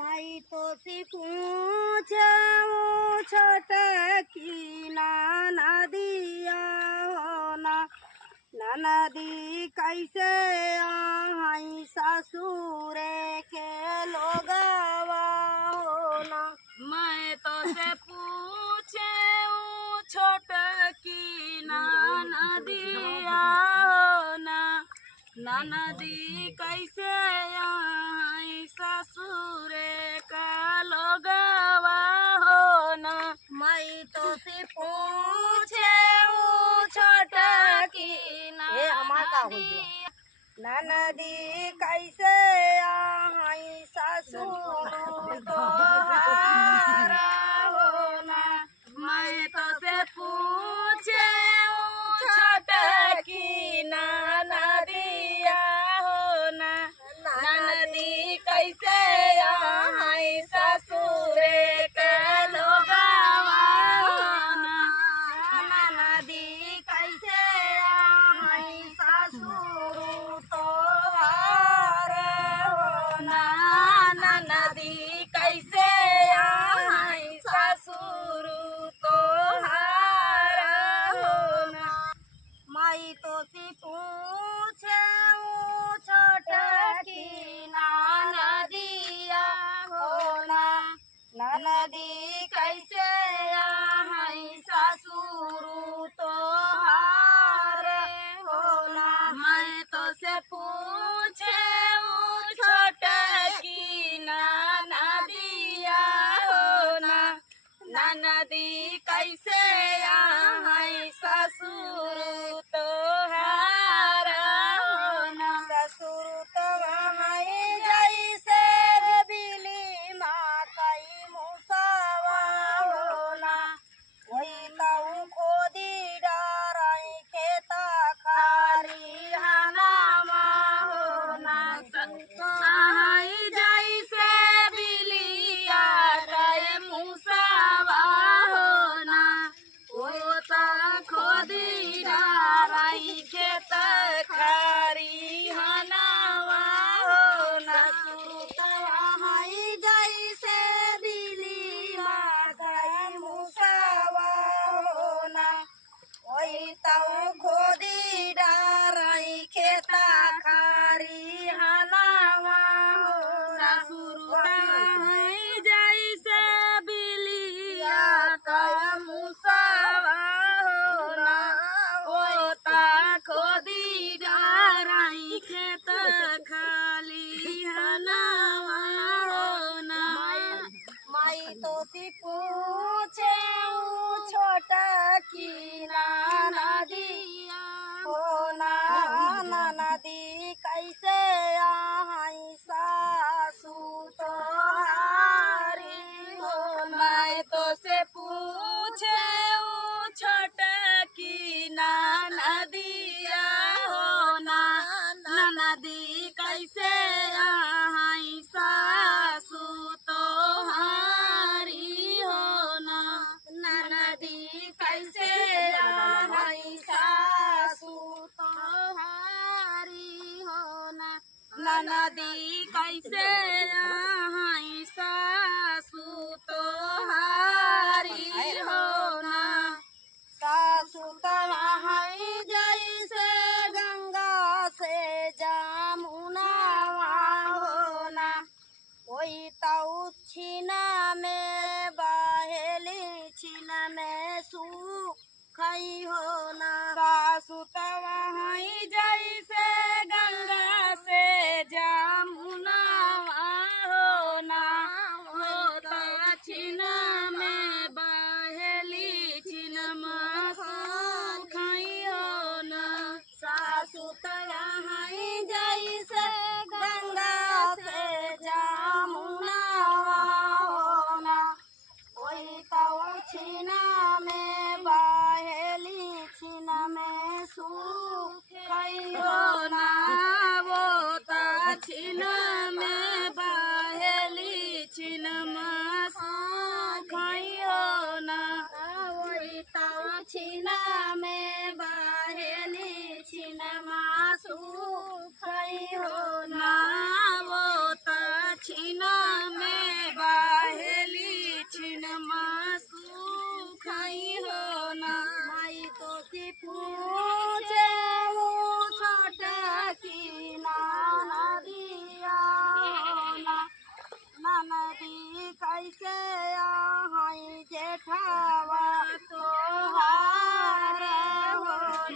माई तो सी पूछूं छोटकी नदिया हो ना नदी कैसे आई ससुरे के लोगवा हो ना। मैं तो से पूछे छोटकी नदिया हो ना नदी कैसे आई ससुरे का लोगवा हो ना। मैं तो से पूछे छोटकी नदी कैसे आई ससुर तोहारा हो ना। मैं तो से पूछे छोटकी नदिया हो ना नदी कैसे आई ससुरे के लोगवा हो ना। नदी कैसे आई ससुर तोहारा हो ना। नदी कैसे आई ससुर तोहारा हो ना। माई तो सी पूछे छोटकी नदिया हो ना नदी कैसे आई ससुर तोहारे हो ना। मैं तो से पूछे छोटकी नदिया हो ना नदी कैसे आई ससुर तोहारा हो ना। ससुर तो वहीं जैसे बिली माँ कई मुसावा हो ना वही ताऊ खोदी डाराई खेता खाली हनामा हो ना। आई जैसे बिलिया गए मुसावा हो ना होता खोदी डाराई खेत खारी हनावा हो ना। वहीं जैसे बिली माँ गई मुसावा हो ना वही ताऊ खोदी डाराई खेता खारी हनावा हो ना। जैसे बिलिया का मुसावा हो ना होता खोदी डाराई खेत खाली हनावा हो ना। माई तो सी पूछे छोटकी नदिया हो ना नदी कैसे आई सासू तोहारी हो ना। मैं तो से पूछे छोटकी नदिया हो ना नदी कैसे आई सासू तोहारी हो ना। नदी कैसे आई सासू तोहारी हो ना। नदी कैसे आई सासू तोहारी हो ना। सासू तवहीं जैसे गंगा से जमुना हो ना कोई ताऊ छीना में बहेली छीना में सुखई हो ना। सासू तवहीं जैसे गंगा से जमुना हो ना होता छिना में बहेली छिनमा सुखई हो ना। सासू तवहीं जैसे गंगा से जमुना हो ना कोई ताऊ छीना में बहेली छीना में सु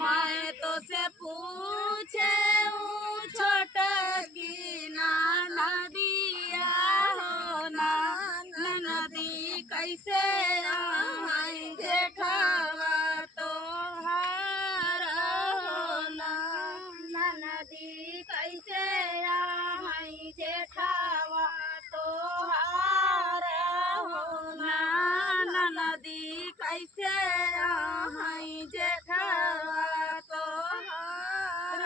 मैं तो से पूछे छोट की नदिया हो ना नदी कैसे आई जेठवा तो हार हो ना नदी कैसे आई जेठवा तो हार हो ना नदी कैसे आई जेठवा तो हार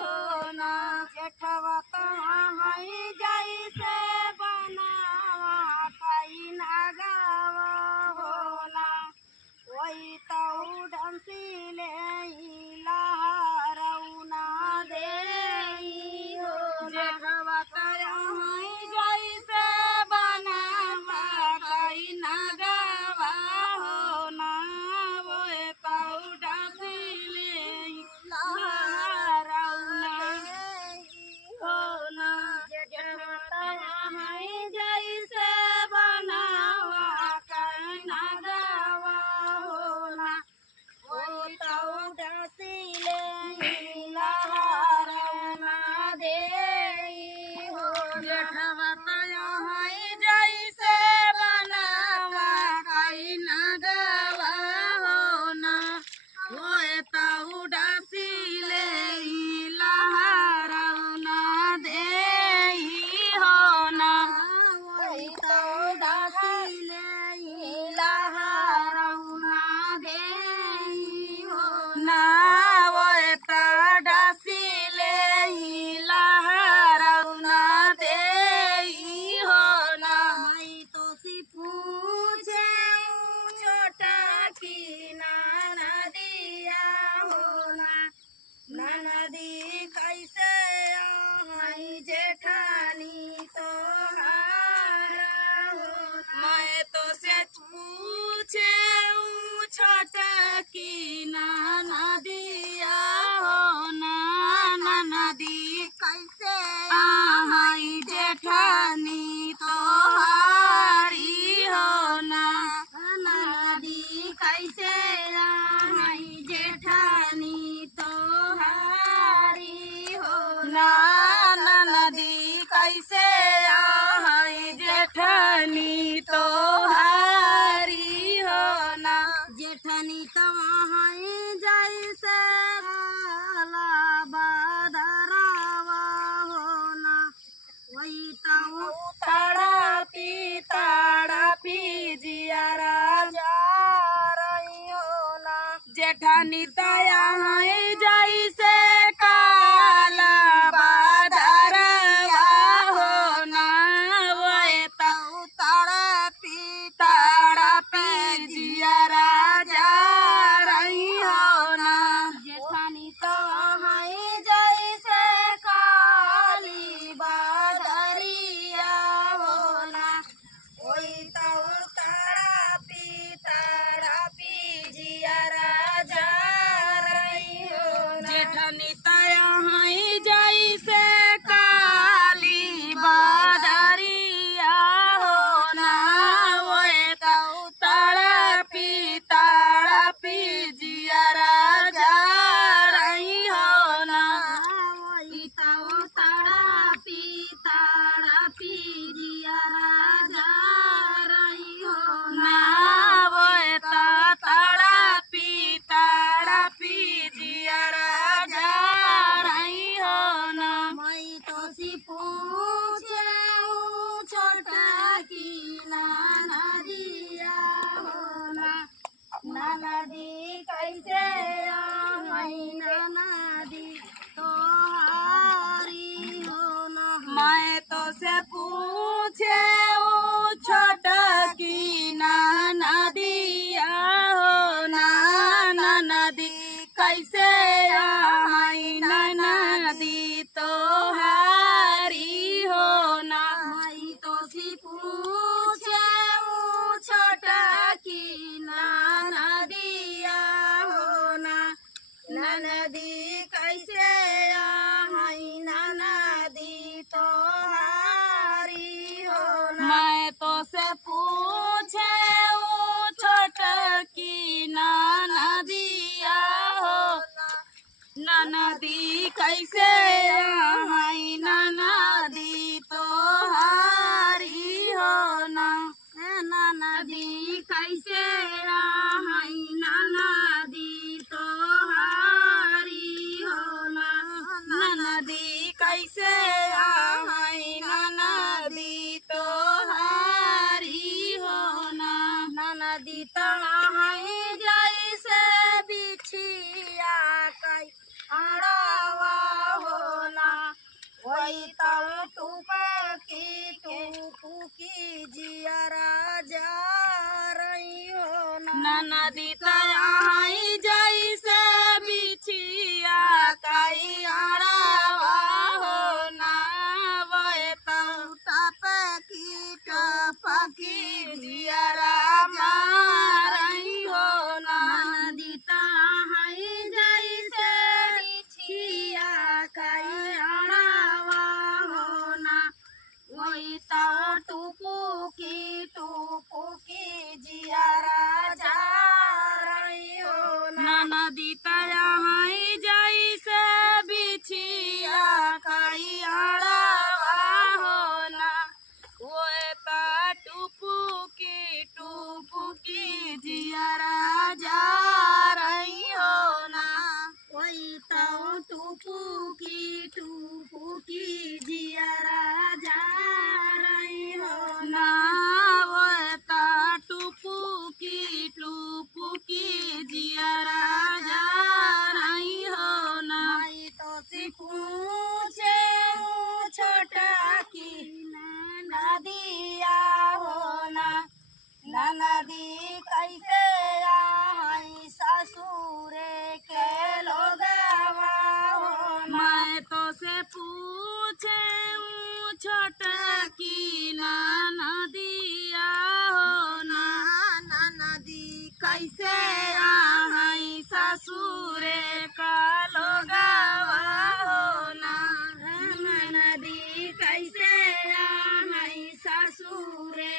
हो ना जेठवा तो आई जैसे बनावा कई नगावा होला वही तो डंसिले लहरौना दे हो जेठवा आई जैसे बनावा कई नगावा हो ना वो कौड़ा सिले लहरौना हो ना आई जैसे बनावा कई नगावा होला वही तो डंसिले लहरौना दे हो जेठवा आई जैसे बनावा कई नगावा हो ना वो कौड़ा सिले लहरौना दे हो ना वही तो डंसिले लहरौना दे हो ना वो कौड़ा सिले लहरौना दे हो ना मैं तो सी पूछे छोटा की नदिया होला नदी कैसे आई जेठानी तो हार हो मैं तो से पूछे छोटा की नदिया हो ना नदी कैसे आई जेठानी तो हारी हो ना नदी कैसे आई जेठानी तो हारी हो ना नदी कैसे आई जेठानी तो हारी हो ना जेठनी तो वहीं जैसे भाला बदरावा होना वही तो ताड़ा पी जिया राजा रही होना जेठानी तया जैसे काला बादरवा हो ना वो ताड़ा पी जिया राजा रही हो ना जेठानी तो वहीं जैसे काली बादरिया होना वही तो ताड़ा पी जिया राजा रही होना जेठनी तया जैसे काली बादरिया हो ना वो ताड़ा पी जिया राजा रही हो ना वही तो ताड़ा पी जिया राजा रही होना ना वो ताड़ा पी जिया राजा रही हो ना मैं तो सी पूछे छोटा की नदिया होना नदी कैसे आई नदी तो हारी होना मैं तो से पूछे छोटा की नदिया हो ना नदी कैसे आई नदी तो हारी हो ना मैं तो सी पूछे छोटा की नदिया होना नदी कैसे आई नदी तो हारी होना मैं तो से पूछे छोटा की नदिया हो नदी कैसे आई नदी तोहारी हो ना नदी कैसे आई नदी तोहारी हो ना नदी कैसे आई नदी तोहारी हो ना नदी तहाई जैसे बिछिया कई अड़वा हो ना वही तब टूकी जियरा जा रही हो ना नदी तहाई जैसे बिछिया कई अड़वा हो ना वही टपकी जियरा जा रही हो ना नदी तहाई जैसे बिछिया कई अड़वा हो ना वही तब टुपुकी जियरा जा रही हो ना नदी तहाई जैसे बिछिया कई अड़वा हो ना वो टुपुकी जियरा जा रही हो ना वही तो टुपुकी जियरा जा रही हो ना वो टुपुकी जियरा जा रही हो ना माई तो पूछे छोटा की नदिया हो ना नदी कैसे आई ससुरे के लोगवा हो ना मैं तो से पूछे छोटा की नदिया हो ना नदी कैसे आई ससुरे का लोगावा हो ना नदी कैसे आई ससुरे